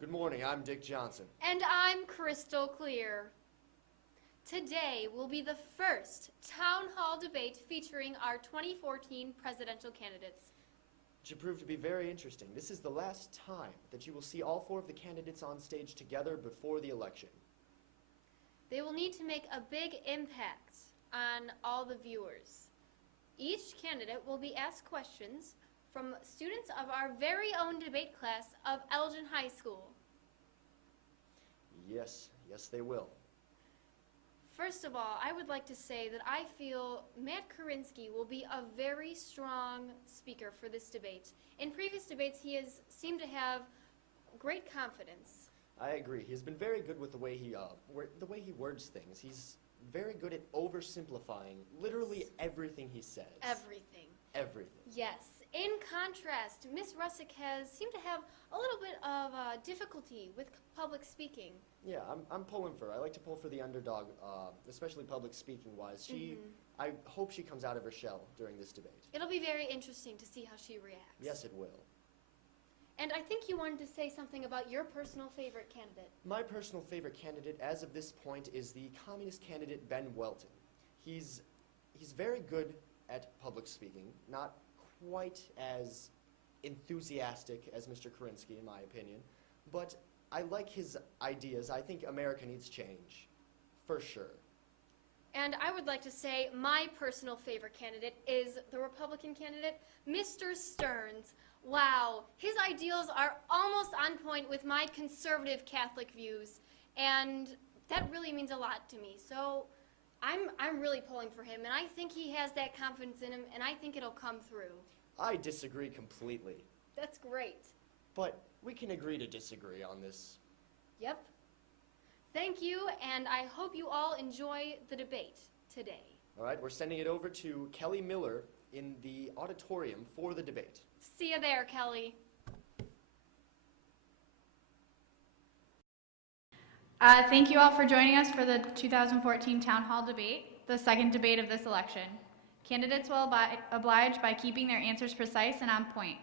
Good morning, I'm Dick Johnson. And I'm Crystal Clear. Today will be the first town hall debate featuring our 2014 presidential candidates. It should prove to be very interesting. This is the last time that you will see all four of the candidates on stage together before the election. They will need to make a big impact on all the viewers. Each candidate will be asked questions from students of our very own debate class of Elgin High School. Yes, they will. First of all, I would like to say that I feel Matt Karinsky will be a very strong speaker for this debate. In previous debates, he has seemed to have great confidence. I agree. He has been very good with the way he words things. He's very good at oversimplifying literally everything he says. Everything. Everything. Yes. In contrast, Miss Russick has seemed to have a little bit of difficulty with public speaking. Yeah, I'm pulling for her. I like to pull for the underdog, especially public speaking wise. I hope she comes out of her shell during this debate. It'll be very interesting to see how she reacts. Yes, it will. And I think you wanted to say something about your personal favorite candidate. My personal favorite candidate as of this point is the communist candidate Ben Welton. He's very good at public speaking, not quite as enthusiastic as Mr. Karinsky, in my opinion, but I like his ideas. I think America needs change, for sure. And I would like to say my personal favorite candidate is the Republican candidate, Mr. Stearns. Wow, his ideals are almost on point with my conservative Catholic views, and that really means a lot to me. So I'm really pulling for him, and I think he has that confidence in him, and I think it'll come through. I disagree completely. That's great. But we can agree to disagree on this. Yep. Thank you, and I hope you all enjoy the debate today. All right, we're sending it over to Kelly Miller in the auditorium for the debate. See you there, Kelly. Thank you all for joining us for the 2014 Town Hall debate, the second debate of this election. Candidates will oblige by keeping their answers precise and on point.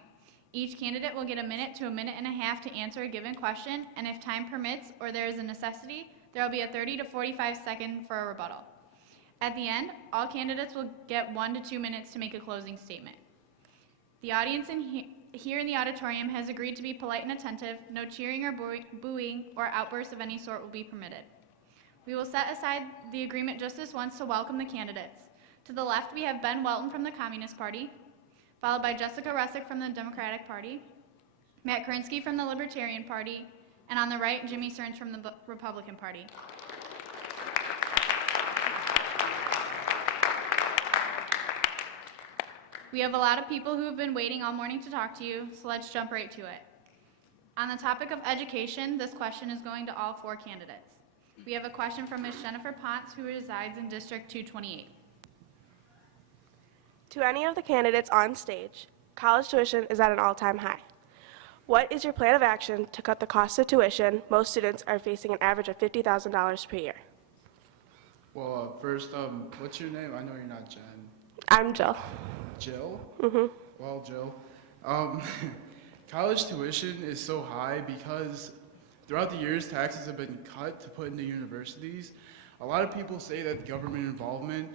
Each candidate will get a minute to a minute and a half to answer a given question, and if time permits or there is a necessity, there will be a 30 to 45 second for a rebuttal. At the end, all candidates will get 1 to 2 minutes to make a closing statement. The audience here in the auditorium has agreed to be polite and attentive. No cheering or booing or outbursts of any sort will be permitted. We will set aside the agreement just this once to welcome the candidates. To the left, we have Ben Welton from the Communist Party, followed by Jessica Russick from the Democratic Party, Matt Karinsky from the Libertarian Party, and on the right, Jimmy Stearns from the Republican Party. We have a lot of people who have been waiting all morning to talk to you, so let's jump right to it. On the topic of education, this question is going to all four candidates. We have a question from Ms. Jennifer Ponce, who resides in District 228. To any of the candidates on stage, college tuition is at an all-time high. What is your plan of action to cut the cost of tuition? Most students are facing an average of $50,000 per year. Well, first, what's your name? I know you're not Jen. I'm Jill. Jill? Mm-hmm. Well, Jill, college tuition is so high because throughout the years, taxes have been cut to put into universities. A lot of people say that government involvement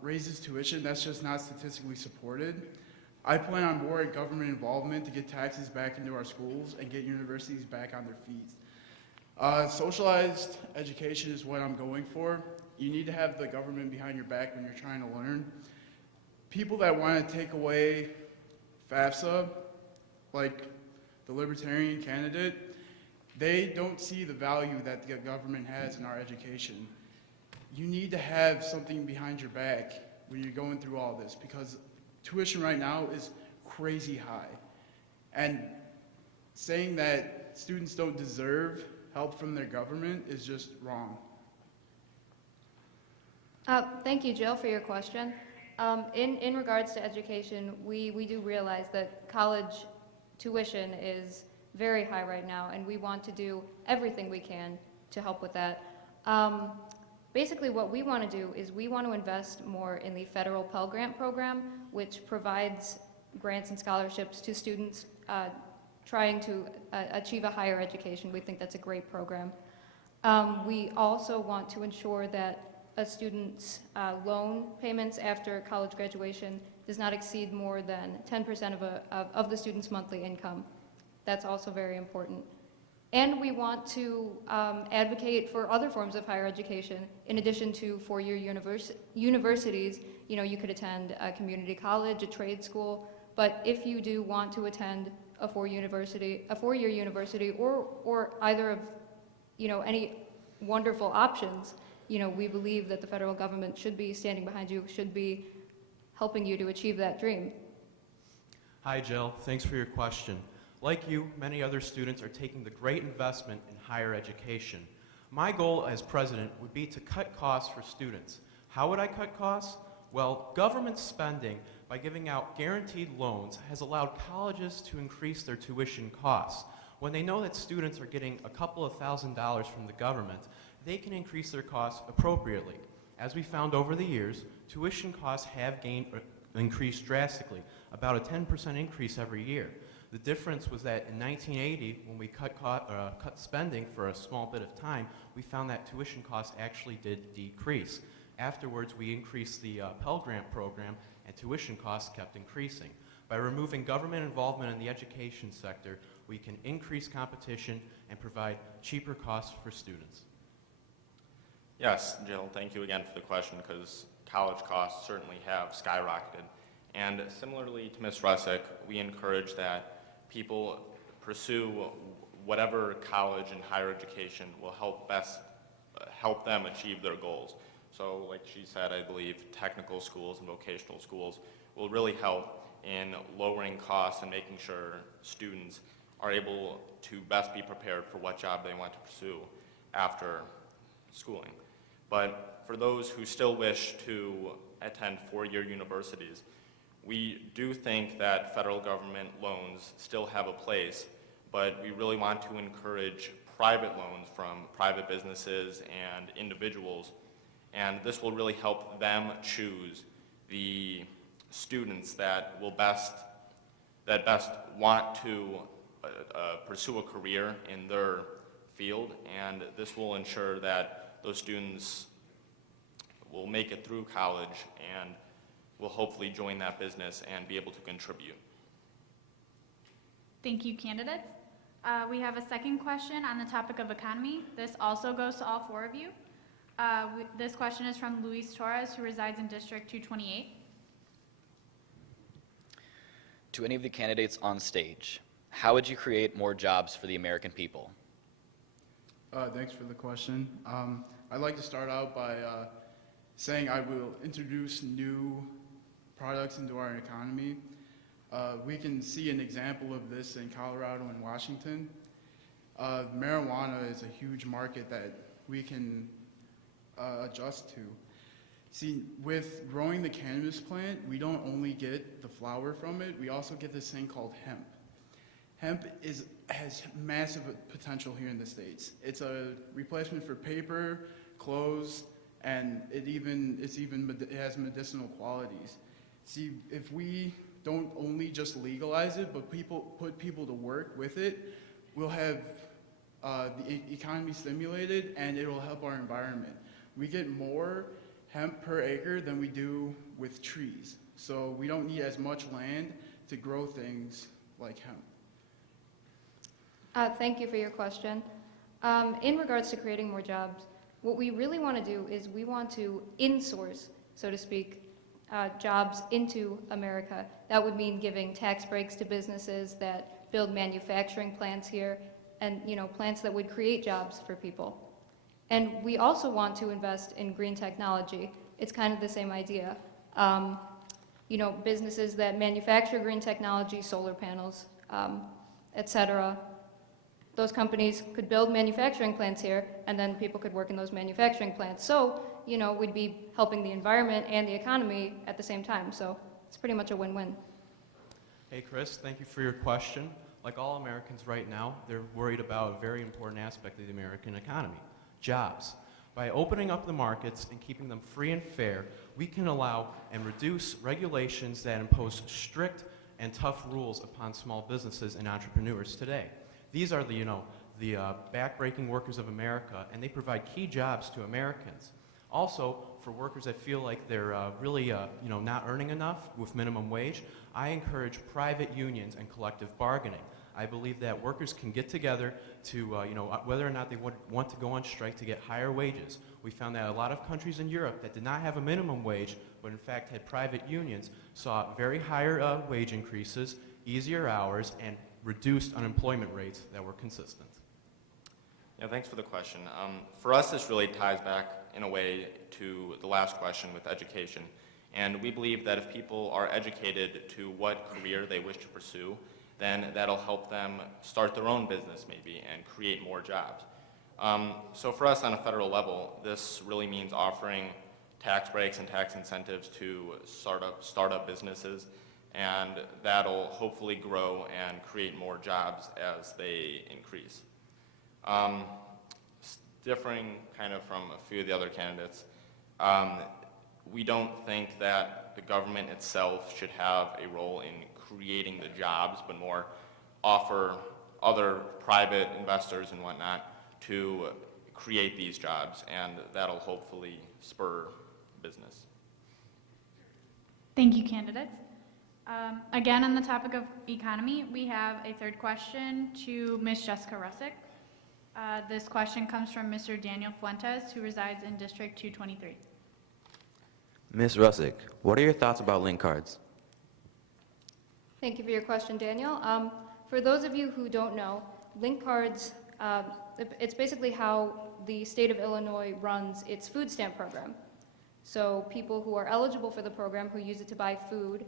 raises tuition. That's just not statistically supported. I plan on more government involvement to get taxes back into our schools and get universities back on their feet. Socialized education is what I'm going for. You need to have the government behind your back when you're trying to learn. People that want to take away FAFSA, like the Libertarian candidate, they don't see the value that the government has in our education. You need to have something behind your back when you're going through all this, because tuition right now is crazy high. And saying that students don't deserve help from their government is just wrong. Thank you, Jill, for your question. In regards to education, we do realize that college tuition is very high right now, and we want to do everything we can to help with that. Basically, what we want to do is we want to invest more in the federal Pell Grant program, which provides grants and scholarships to students trying to achieve a higher education. We think that's a great program. We also want to ensure that a student's loan payments after college graduation does not exceed more than 10% of the student's monthly income. That's also very important. And we want to advocate for other forms of higher education. In addition to four-year universities, you know, you could attend a community college, a trade school, but if you do want to attend a four-year university, or either of, you know, any wonderful options, you know, we believe that the federal government should be standing behind you, should be helping you to achieve that dream. Hi, Jill. Thanks for your question. Like you, many other students are taking the great investment in higher education. My goal as president would be to cut costs for students. How would I cut costs? Well, government spending by giving out guaranteed loans has allowed colleges to increase their tuition costs. When they know that students are getting a couple of $1,000s from the government, they can increase their costs appropriately. As we found over the years, tuition costs have increased drastically, about a 10% increase every year. The difference was that in 1980, when we cut spending for a small bit of time, we found that tuition costs actually did decrease. Afterwards, we increased the Pell Grant program, and tuition costs kept increasing. By removing government involvement in the education sector, we can increase competition and provide cheaper costs for students. Yes, Jill, thank you again for the question, because college costs certainly have skyrocketed. And similarly to Ms. Russick, we encourage that people pursue whatever college and higher education will help them achieve their goals. So like she said, I believe technical schools and vocational schools will really help in lowering costs and making sure students are able to best be prepared for what job they want to pursue after schooling. But for those who still wish to attend four-year universities, we do think that federal government loans still have a place, but we really want to encourage private loans from private businesses and individuals, and this will really help them choose the students that best want to pursue a career in their field, and this will ensure that those students will make it through college and will hopefully join that business and be able to contribute. Thank you, candidates. We have a second question on the topic of economy. This also goes to all four of you. This question is from Luis Torres, who resides in District 228. To any of the candidates on stage, how would you create more jobs for the American people? Thanks for the question. I'd like to start out by saying I will introduce new products into our economy. We can see an example of this in Colorado and Washington. Marijuana is a huge market that we can adjust to. See, with growing the cannabis plant, we don't only get the flower from it, we also get this thing called hemp. Hemp has massive potential here in the States. It's a replacement for paper, clothes, and it has medicinal qualities. See, if we don't only just legalize it, but put people to work with it, we'll have the economy stimulated, and it'll help our environment. We get more hemp per acre than we do with trees, so we don't need as much land to grow things like hemp. Thank you for your question. In regards to creating more jobs, what we really want to do is we want to insource, so to speak, jobs into America. That would mean giving tax breaks to businesses that build manufacturing plants here, and plants that would create jobs for people. And we also want to invest in green technology. It's kind of the same idea. Businesses that manufacture green technology, solar panels, etc. Those companies could build manufacturing plants here, and then people could work in those manufacturing plants. So, we'd be helping the environment and the economy at the same time. So it's pretty much a win-win. Hey, Chris, thank you for your question. Like all Americans right now, they're worried about a very important aspect of the American economy, jobs. By opening up the markets and keeping them free and fair, we can allow and reduce regulations that impose strict and tough rules upon small businesses and entrepreneurs today. These are the backbreaking workers of America, and they provide key jobs to Americans. Also, for workers that feel like they're really not earning enough with minimum wage, I encourage private unions and collective bargaining. I believe that workers can get together to, whether or not they want to go on strike to get higher wages. We found that a lot of countries in Europe that did not have a minimum wage, but in fact had private unions, saw very higher wage increases, easier hours, and reduced unemployment rates that were consistent. Yeah, thanks for the question. For us, this really ties back in a way to the last question with education. And we believe that if people are educated to what career they wish to pursue, then that'll help them start their own business maybe and create more jobs. So for us on a federal level, this really means offering tax breaks and tax incentives to startup businesses, and that'll hopefully grow and create more jobs as they increase. Differing kind of from a few of the other candidates, we don't think that the government itself should have a role in creating the jobs, but more offer other private investors and whatnot to create these jobs, and that'll hopefully spur business. Thank you, candidates. Again, on the topic of economy, we have a third question to Ms. Jessica Russick. This question comes from Mr. Daniel Fuentes, who resides in District 223. Ms. Russick, what are your thoughts about link cards? Thank you for your question, Daniel. For those of you who don't know, link cards, it's basically how the state of Illinois runs its food stamp program. So people who are eligible for the program, who use it to buy food,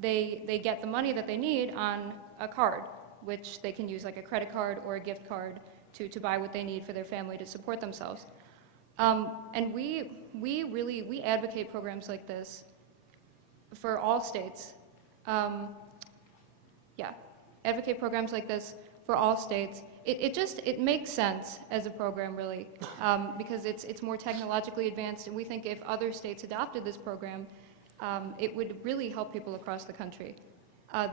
they get the money that they need on a card, which they can use like a credit card or a gift card to buy what they need for their family to support themselves. And we advocate programs like this for all states. Advocate programs like this for all states. It makes sense as a program, really, because it's more technologically advanced, and we think if other states adopted this program, it would really help people across the country.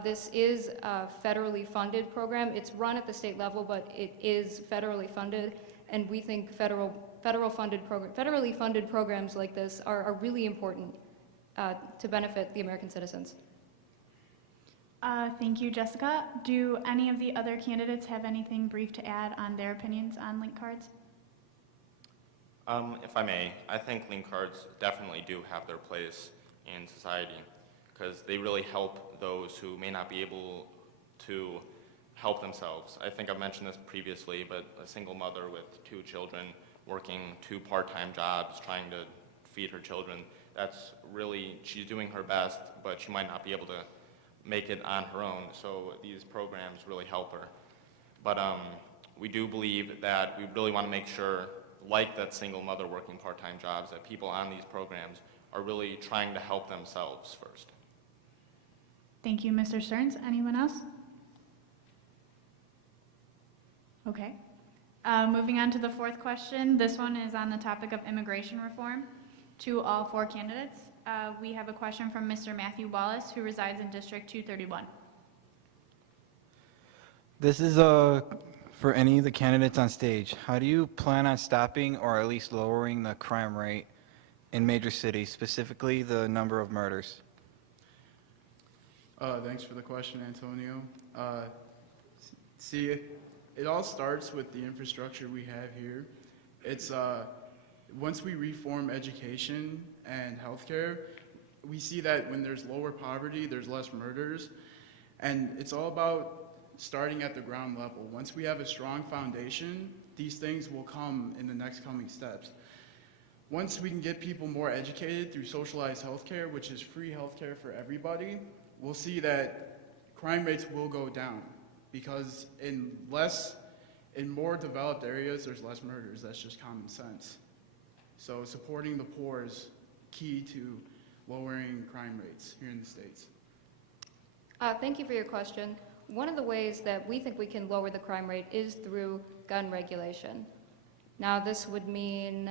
This is a federally funded program. It's run at the state level, but it is federally funded, and we think federally funded programs like this are really important to benefit the American citizens. Thank you, Jessica. Do any of the other candidates have anything brief to add on their opinions on link cards? If I may, I think link cards definitely do have their place in society because they really help those who may not be able to help themselves. I think I've mentioned this previously, but a single mother with 2 children working 2 part-time jobs trying to feed her children, that's really, she's doing her best, but she might not be able to make it on her own, so these programs really help her. But we do believe that we really want to make sure, like that single mother working part-time jobs, that people on these programs are really trying to help themselves first. Thank you, Mr. Stearns. Anyone else? Okay. Moving on to the fourth question. This one is on the topic of immigration reform. To all 4 candidates, we have a question from Mr. Matthew Wallace, who resides in District 231. This is for any of the candidates on stage. How do you plan on stopping or at least lowering the crime rate in major cities, specifically the number of murders? Thanks for the question, Antonio. See, it all starts with the infrastructure we have here. It's once we reform education and healthcare, we see that when there's lower poverty, there's less murders, and it's all about starting at the ground level. Once we have a strong foundation, these things will come in the next coming steps. Once we can get people more educated through socialized healthcare, which is free healthcare for everybody, we'll see that crime rates will go down because in more developed areas, there's less murders. That's just common sense. So supporting the poor is key to lowering crime rates here in the States. Thank you for your question. One of the ways that we think we can lower the crime rate is through gun regulation. Now, this would mean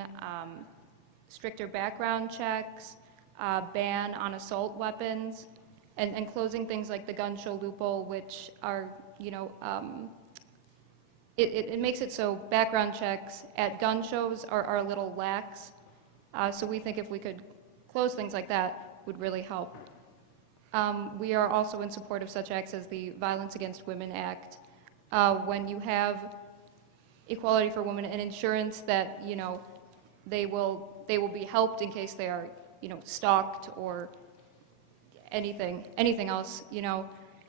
stricter background checks, ban on assault weapons, and closing things like the gun show loophole, which are, it makes it so background checks at gun shows are a little lax. So we think if we could close things like that would really help. We are also in support of such acts as the Violence Against Women Act. When you have equality for women and insurance that, they will be helped in case they are, stalked or anything else,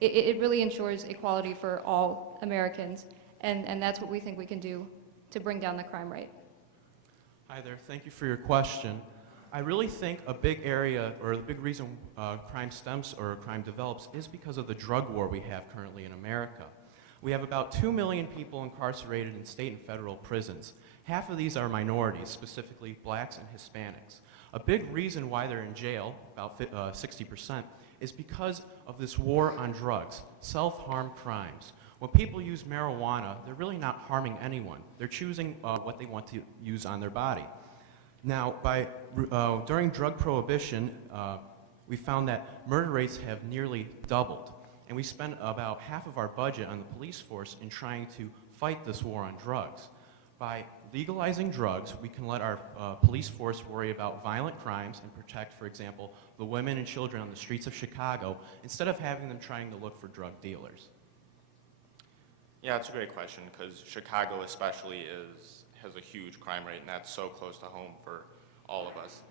it really ensures equality for all Americans, and that's what we think we can do to bring down the crime rate. Hi there, thank you for your question. I really think a big area, or the big reason crime stems or crime develops is because of the drug war we have currently in America. We have about 2 million people incarcerated in state and federal prisons. Half of these are minorities, specifically blacks and Hispanics. A big reason why they're in jail, about 60%, is because of this war on drugs, self-harm crimes. When people use marijuana, they're really not harming anyone. They're choosing what they want to use on their body. Now, during drug prohibition, we found that murder rates have nearly doubled. And we spend about half of our budget on the police force in trying to fight this war on drugs. By legalizing drugs, we can let our police force worry about violent crimes and protect, for example, the women and children on the streets of Chicago, instead of having them trying to look for drug dealers. Yeah, it's a great question, because Chicago especially has a huge crime rate, and that's so close to home for all of us.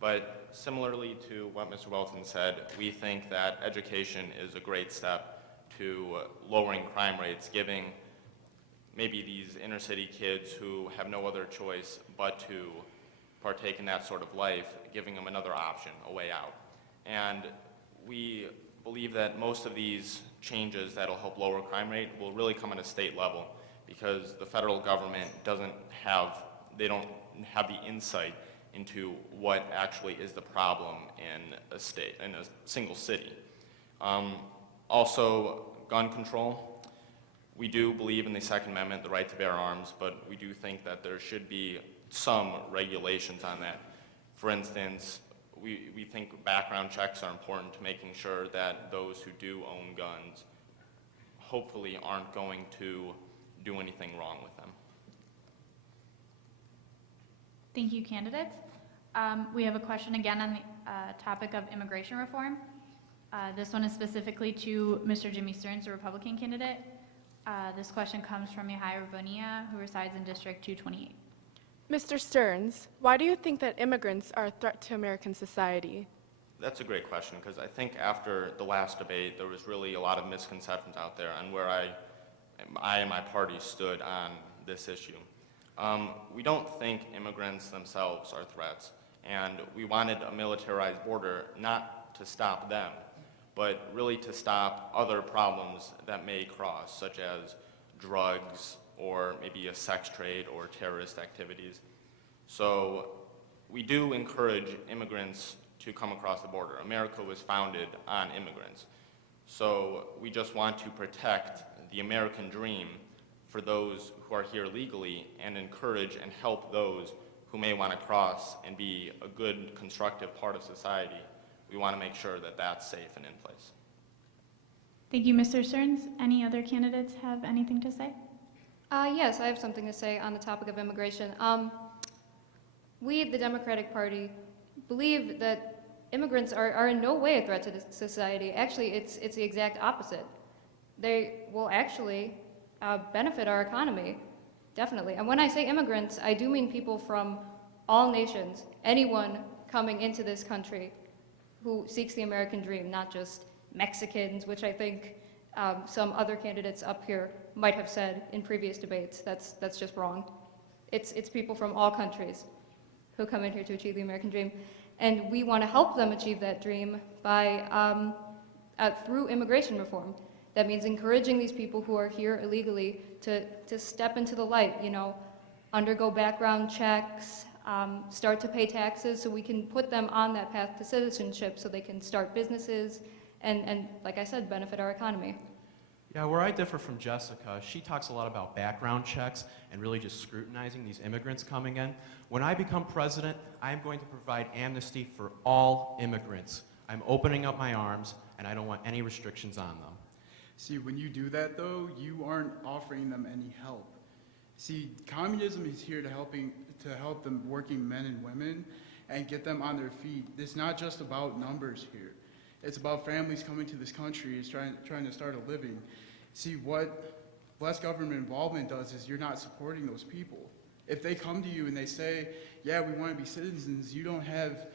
But similarly to what Mr. Welton said, we think that education is a great step to lowering crime rates, giving maybe these inner city kids who have no other choice but to partake in that sort of life, giving them another option, a way out. And we believe that most of these changes that'll help lower crime rate will really come at a state level, because the federal government don't have the insight into what actually is the problem in a state, in a single city. Also, gun control. We do believe in the Second Amendment, the right to bear arms, but we do think that there should be some regulations on that. For instance, we think background checks are important to making sure that those who do own guns hopefully aren't going to do anything wrong with them. Thank you, candidates. We have a question again on the topic of immigration reform. This one is specifically to Mr. Jimmy Stearns, the Republican candidate. This question comes from Yahya Bonilla, who resides in District 228. Mr. Stearns, why do you think that immigrants are a threat to American society? That's a great question, because I think after the last debate, there was really a lot of misconceptions out there on where I and my party stood on this issue. We don't think immigrants themselves are threats, and we wanted a militarized border not to stop them, but really to stop other problems that may cross, such as drugs or maybe a sex trade or terrorist activities. So we do encourage immigrants to come across the border. America was founded on immigrants. So we just want to protect the American dream for those who are here legally and encourage and help those who may want to cross and be a good, constructive part of society. We want to make sure that that's safe and in place. Thank you, Mr. Stearns. Any other candidates have anything to say? Yes, I have something to say on the topic of immigration. We, the Democratic Party, believe that immigrants are in no way a threat to society. Actually, it's the exact opposite. They will actually benefit our economy, definitely. And when I say immigrants, I do mean people from all nations, anyone coming into this country who seeks the American dream, not just Mexicans, which I think some other candidates up here might have said in previous debates. That's just wrong. It's people from all countries who come in here to achieve the American dream. And we want to help them achieve that dream by through immigration reform. That means encouraging these people who are here illegally to step into the light, undergo background checks, start to pay taxes so we can put them on that path to citizenship so they can start businesses and like I said, benefit our economy. Yeah, where I differ from Jessica, she talks a lot about background checks and really just scrutinizing these immigrants coming in. When I become president, I'm going to provide amnesty for all immigrants. I'm opening up my arms. and I don't want any restrictions on them. See, when you do that, though, you aren't offering them any help. See, communism is here to help the working men and women and get them on their feet. It's not just about numbers here. It's about families coming to this country is trying to start a living. See, what less government involvement does is you're not supporting those people. If they come to you and they say, yeah, we want to be citizens, you don't have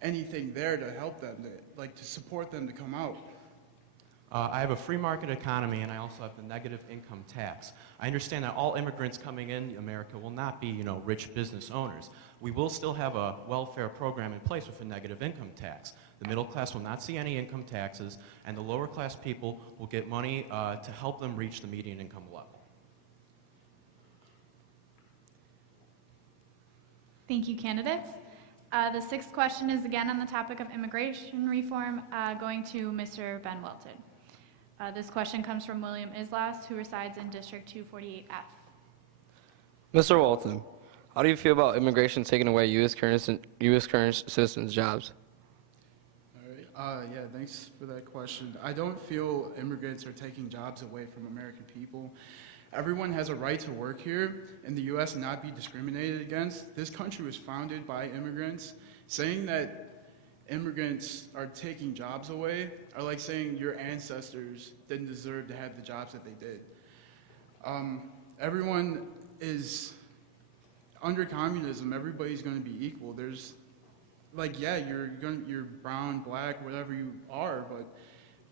anything there to help them, to support them to come out. I have a free market economy, and I also have the negative income tax. I understand that all immigrants coming in America will not be, rich business owners. We will still have a welfare program in place with a negative income tax. The middle class will not see any income taxes, and the lower class people will get money to help them reach the median income level. Thank you, candidates. The sixth question is again on the topic of immigration reform, going to Mr. Ben Welton. This question comes from William Islas, who resides in District 248F. Mr. Walton, how do you feel about immigration taking away U.S. current citizens' jobs? All right. Yeah, thanks for that question. I don't feel immigrants are taking jobs away from American people. Everyone has a right to work here in the U.S. and not be discriminated against. This country was founded by immigrants. Saying that immigrants are taking jobs away are like saying your ancestors didn't deserve to have the jobs that they did. Everyone is, under communism, everybody's going to be equal. There's, you're brown, black, whatever you are, but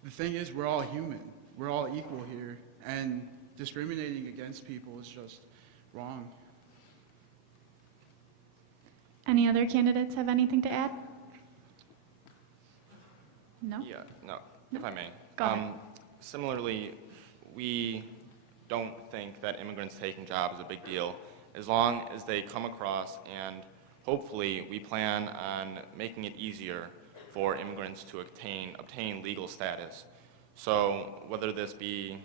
the thing is we're all human. We're all equal here, and discriminating against people is just wrong. Any other candidates have anything to add? No? Yeah, no, if I may. Go ahead. Similarly, we don't think that immigrants taking jobs is a big deal as long as they come across, and hopefully we plan on making it easier for immigrants to obtain legal status. So whether this be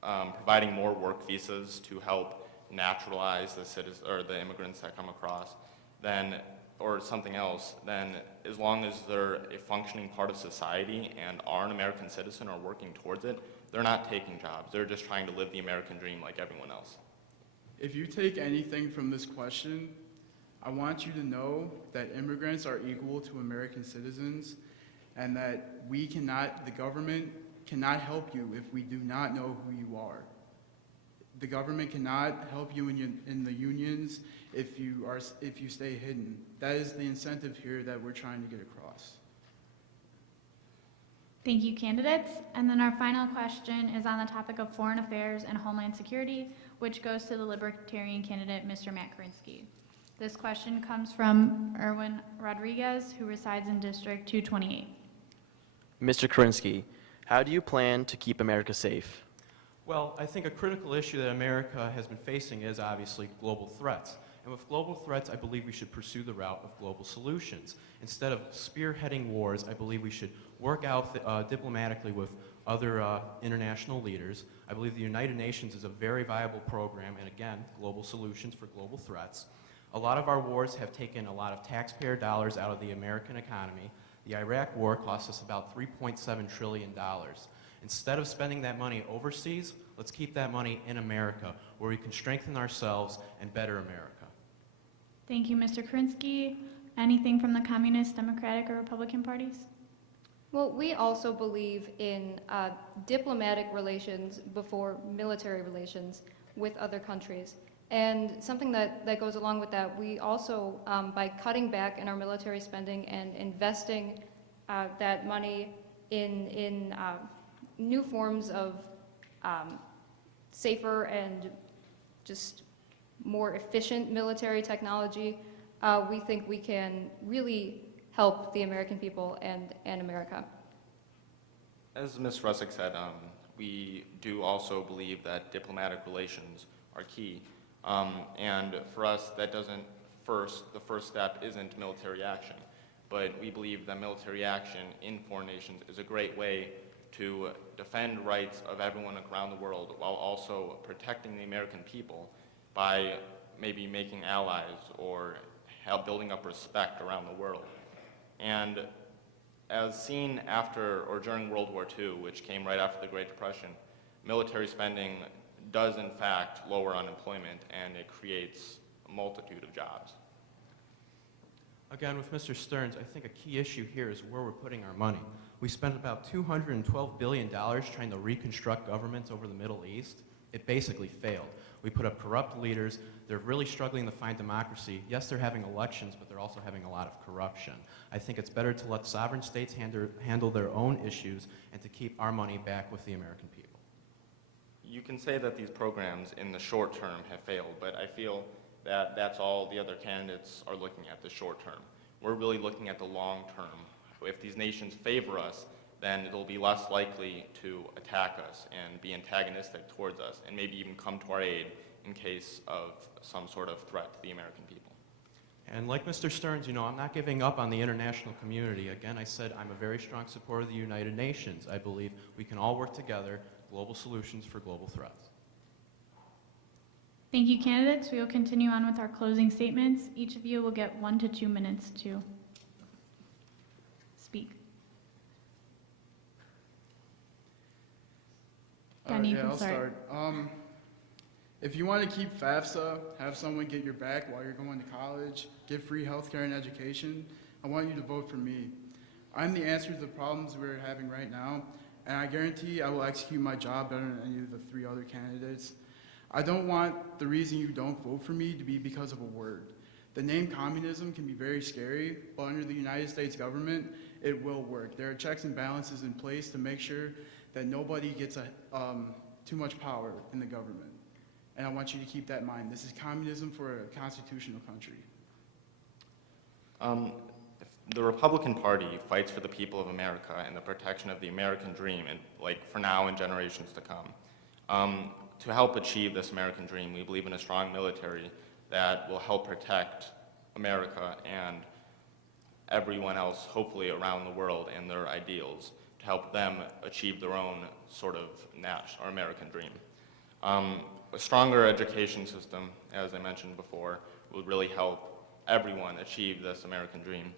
providing more work visas to help naturalize the immigrants that come across, or something else, then as long as they're a functioning part of society and are an American citizen or working towards it, they're not taking jobs. They're just trying to live the American dream like everyone else. If you take anything from this question, I want you to know that immigrants are equal to American citizens and that the government cannot help you if we do not know who you are. The government cannot help you in the unions if you stay hidden. That is the incentive here that we're trying to get across. Thank you, candidates. And then our final question is on the topic of foreign affairs and homeland security, which goes to the Libertarian candidate, Mr. Matt Krinsky. This question comes from Erwin Rodriguez, who resides in District 228. Mr. Krinsky, how do you plan to keep America safe? Well, I think a critical issue that America has been facing is obviously global threats. And with global threats, I believe we should pursue the route of global solutions. Instead of spearheading wars, I believe we should work out diplomatically with other international leaders. I believe the United Nations is a very viable program, and again, global solutions for global threats. A lot of our wars have taken a lot of taxpayer dollars out of the American economy. The Iraq War cost us about $3.7 trillion. Instead of spending that money overseas, let's keep that money in America, where we can strengthen ourselves and better America. Thank you, Mr. Krinsky. Anything from the Communist, Democratic, or Republican parties? Well, we also believe in diplomatic relations before military relations with other countries. And something that goes along with that, we also, by cutting back in our military spending and investing that money in new forms of safer and just more efficient military technology, we think we can really help the American people and America. As Ms. Russick said, we do also believe that diplomatic relations are key. And for us, the first step isn't military action. But we believe that military action in foreign nations is a great way to defend rights of everyone around the world while also protecting the American people by maybe making allies or building up respect around the world. And As seen after or during World War II, which came right after the Great Depression, military spending does in fact lower unemployment, and it creates a multitude of jobs. Again, with Mr. Stearns, I think a key issue here is where we're putting our money. We spent about $212 billion trying to reconstruct governments over the Middle East. It basically failed. We put up corrupt leaders. They're really struggling to find democracy. Yes, they're having elections, but they're also having a lot of corruption. I think it's better to let sovereign states handle their own issues and to keep our money back with the American people. You can say that these programs in the short term have failed, but I feel that that's all the other candidates are looking at, the short term. We're really looking at the long term. If these nations favor us, then it'll be less likely to attack us and be antagonistic towards us, and maybe even come to our aid in case of some sort of threat to the American people. And like Mr. Stearns, you know, I'm not giving up on the international community. Again, I said I'm a very strong supporter of the United Nations. I believe we can all work together, global solutions for global threats. Thank you, candidates. We will continue on with our closing statements. Each of you will get 1 to 2 minutes to speak. Dan, you can I'll start. If you want to keep FAFSA, have someone get your back while you're going to college, get free health care and education, I want you to vote for me. I'm the answer to the problems we're having right now, and I guarantee I will execute my job better than any of the 3 other candidates. I don't want the reason you don't vote for me to be because of a word. The name communism can be very scary, but under the United States government, it will work. There are checks and balances in place to make sure that nobody gets too much power in the government. And I want you to keep that in mind. This is communism for a constitutional country. The Republican Party fights for the people of America and the protection of the American dream, and for now and generations to come. To help achieve this American dream, we believe in a strong military that will help protect America and everyone else, hopefully around the world, and their ideals, to help them achieve their own sort of national or American dream. A stronger education system, as I mentioned before, would really help everyone achieve this American dream.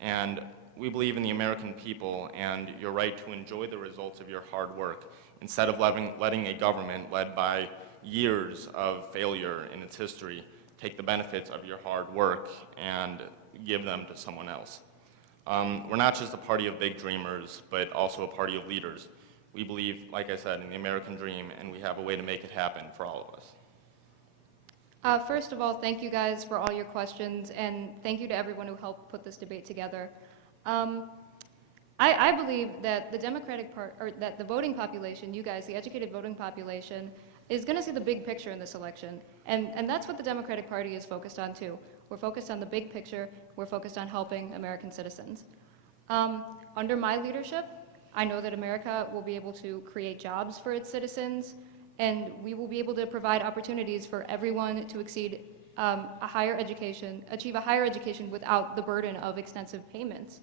And we believe in the American people and your right to enjoy the results of your hard work, instead of letting a government led by years of failure in its history take the benefits of your hard work and give them to someone else. We're not just a party of big dreamers, but also a party of leaders. We believe, like I said, in the American dream, and we have a way to make it happen for all of us. First of all, thank you guys for all your questions, and thank you to everyone who helped put this debate together. I believe that the that the voting population, you guys, the educated voting population, is going to see the big picture in this election, and that's what the Democratic Party is focused on too. We're focused on the big picture. We're focused on helping American citizens. Under my leadership, I know that America will be able to create jobs for its citizens, and we will be able to provide opportunities for everyone to achieve a higher education without the burden of extensive payments.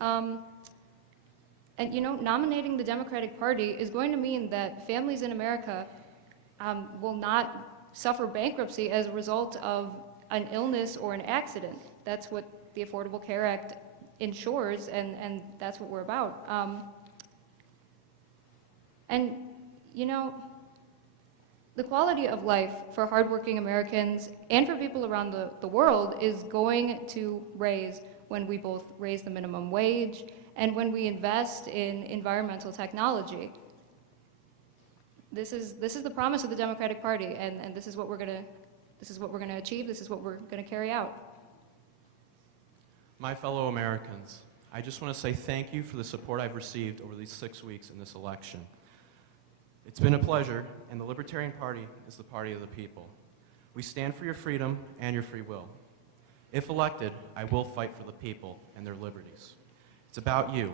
And you know, nominating the Democratic Party is going to mean that families in America will not suffer bankruptcy as a result of an illness or an accident. That's what the Affordable Care Act ensures, and that's what we're about. And you know, the quality of life for hardworking Americans and for people around the world is going to raise when we both raise the minimum wage and when we invest in environmental technology. This is the promise of the Democratic Party, and this is what we're gonna achieve. This is what we're gonna carry out. My fellow Americans, I just want to say thank you for the support I've received over these 6 weeks in this election. It's been a pleasure, and the Libertarian Party is the party of the people. We stand for your freedom and your free will. If elected, I will fight for the people and their liberties. It's about you.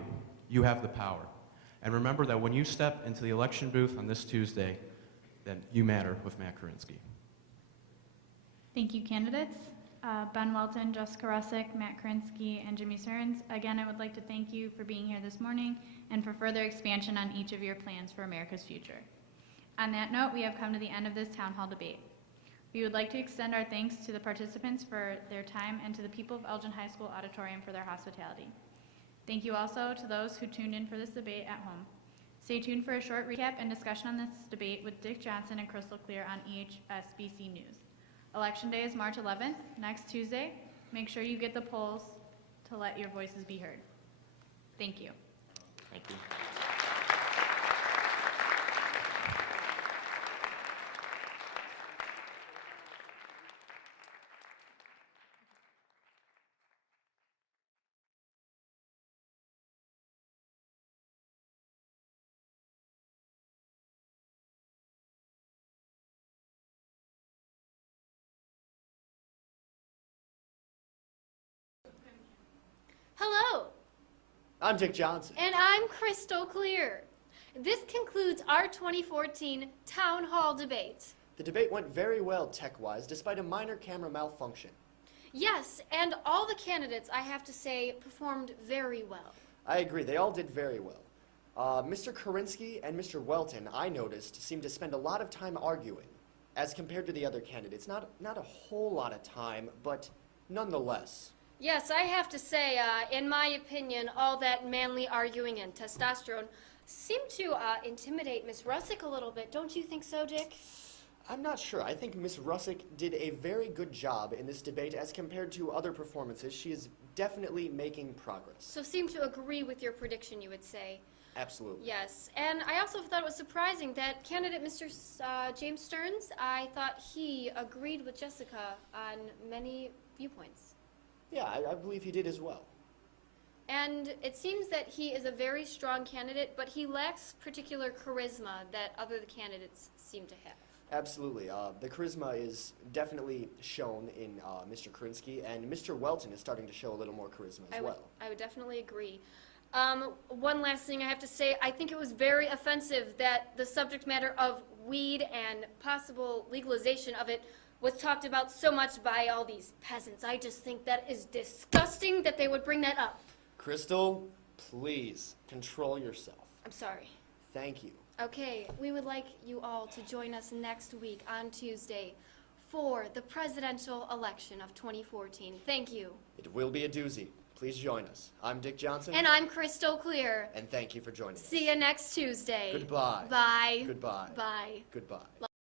You have the power. And remember that when you step into the election booth on this Tuesday, then you matter with Matt Korinsky. Thank you, candidates. Ben Welton, Jessica Russick, Matt Korinsky, and Jimmy Stearns. Again, I would like to thank you for being here this morning and for further expansion on each of your plans for America's future. On that note, we have come to the end of this town hall debate. We would like to extend our thanks to the participants for their time and to the people of Elgin High School Auditorium for their hospitality. Thank you also to those who tuned in for this debate at home. Stay tuned for a short recap and discussion on this debate with Dick Johnson and Crystal Clear on EHSBC News. Election Day is March 11th, next Tuesday. Make sure you get the polls to let your voices be heard. Thank you. Thank you. Hello, I'm Dick Johnson. and I'm Crystal Clear. This concludes our 2014 Town Hall debate. The debate went very well tech-wise, despite a minor camera malfunction. Yes, and all the candidates, I have to say, performed very well. I agree, they all did very well. Mr. Korinsky and Mr. Welton, I noticed, seemed to spend a lot of time arguing, as compared to the other candidates. Not a whole lot of time, but nonetheless. Yes, I have to say, in my opinion, all that manly arguing and testosterone seemed to intimidate Miss Russick a little bit. Don't you think so, Dick? I'm not sure. I think Miss Russick did a very good job in this debate as compared to other performances. She is definitely making progress. So seem to agree with your prediction, you would say. Absolutely. Yes, and I also thought it was surprising that candidate Mr. James Stearns, I thought he agreed with Jessica on many viewpoints. Yeah, I believe he did as well. And it seems that he is a very strong candidate, but he lacks particular charisma that other candidates seem to have. Absolutely. The charisma is definitely shown in Mr. Korinsky, and Mr. Welton is starting to show a little more charisma as well. I would definitely agree. One last thing I have to say, I think it was very offensive that the subject matter of weed and possible legalization of it was talked about so much by all these peasants. I just think that is disgusting that they would bring that up. Crystal, please control yourself. I'm sorry. Thank you. Okay, we would like you all to join us next week on Tuesday for the presidential election of 2014. Thank you. It will be a doozy. Please join us. I'm Dick Johnson. And I'm Crystal Clear. And thank you for joining us. See you next Tuesday. Goodbye. Bye. Goodbye. Bye. Goodbye.